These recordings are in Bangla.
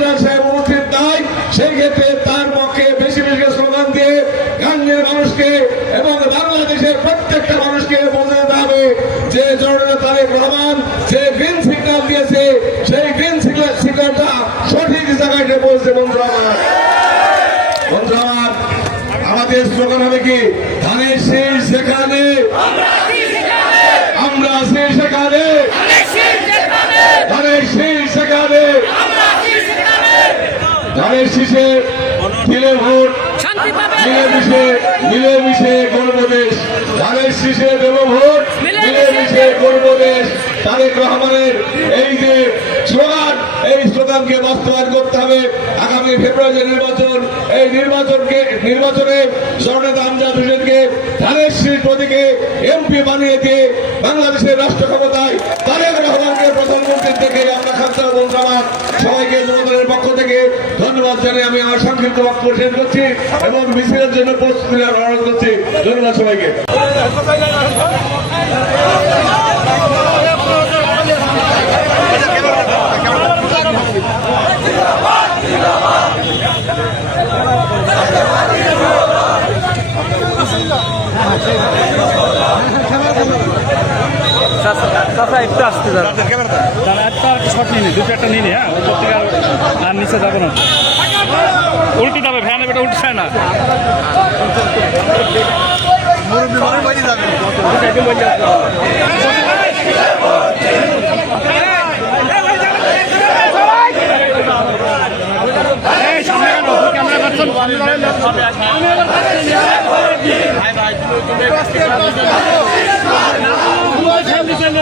ইন্টার সাহেব মন্ত্রীর দায় সেই ক্ষেত্রে তার পক্ষে বেশি বেশি স্লোগান দিয়ে গাঙ্গের মানুষকে এবং বাংলাদেশের প্রত্যেকটা মানুষকে বোঝাতে হবে যে জনতা তারেক রহমান যে গ্রিন সিগন্যাল দিয়েছে, সেই গ্রিন সিগন্যালটা সঠিক জায়গায় বলছে বন্ধুরা আমার। বন্ধুরা আমার, আমাদের স্লোগান হবে কি? ধানের শেষ যেখানে ধানের শীষে দিলে ভোট মিলেমিশে মিলেমিশে করব দেশ ধানের শীষে দেব ভোট মিলেমিশে করব দেশ তারেক রহমানের এই যে স্লোগান এই স্লোগানকে বাস্তবায়ন করতে হবে। আগামী ফেব্রুয়ারি নির্বাচন এই নির্বাচনকে নির্বাচনে জননেতা আমজাদ হোসেনকে ধানের শীষ প্রতীকে এমপি বানিয়ে দিয়ে বাংলাদেশের রাষ্ট্র ক্ষমতায় তারেক রহমানকে প্রধানমন্ত্রীর থেকে আমরা খাদ্য বলতাম সবাইকে থেকে ধন্যবাদ জানিয়ে আমি আমার সংক্ষিপ্ত বক্তব্য শেষ করছি এবং মিছিলের জন্য প্রস্তুতি অনুরোধ করছি। ধন্যবাদ সবাইকে। চাচা একটু আসতে যান তাহলে একটা শট নিয়ে নি দুটো একটা নিয়ে হ্যাঁ? উপর থেকে আর আর নিচে যাব না। উল্টি যাবে ভ্যানে বেটা উল্টছে না। এই, সামনে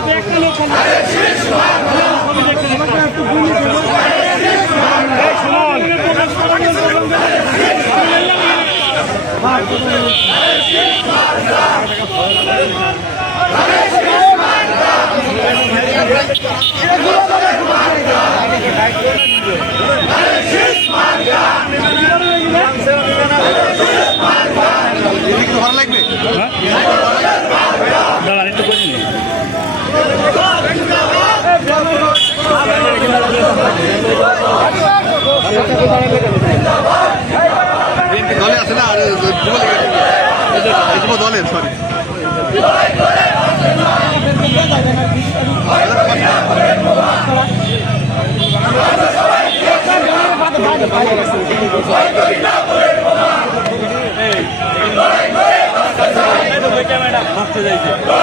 গেল, ক্যামেরা পাচ্ছেন? এই, দলে আছে না আর যুব দলের সরি এটা বহুত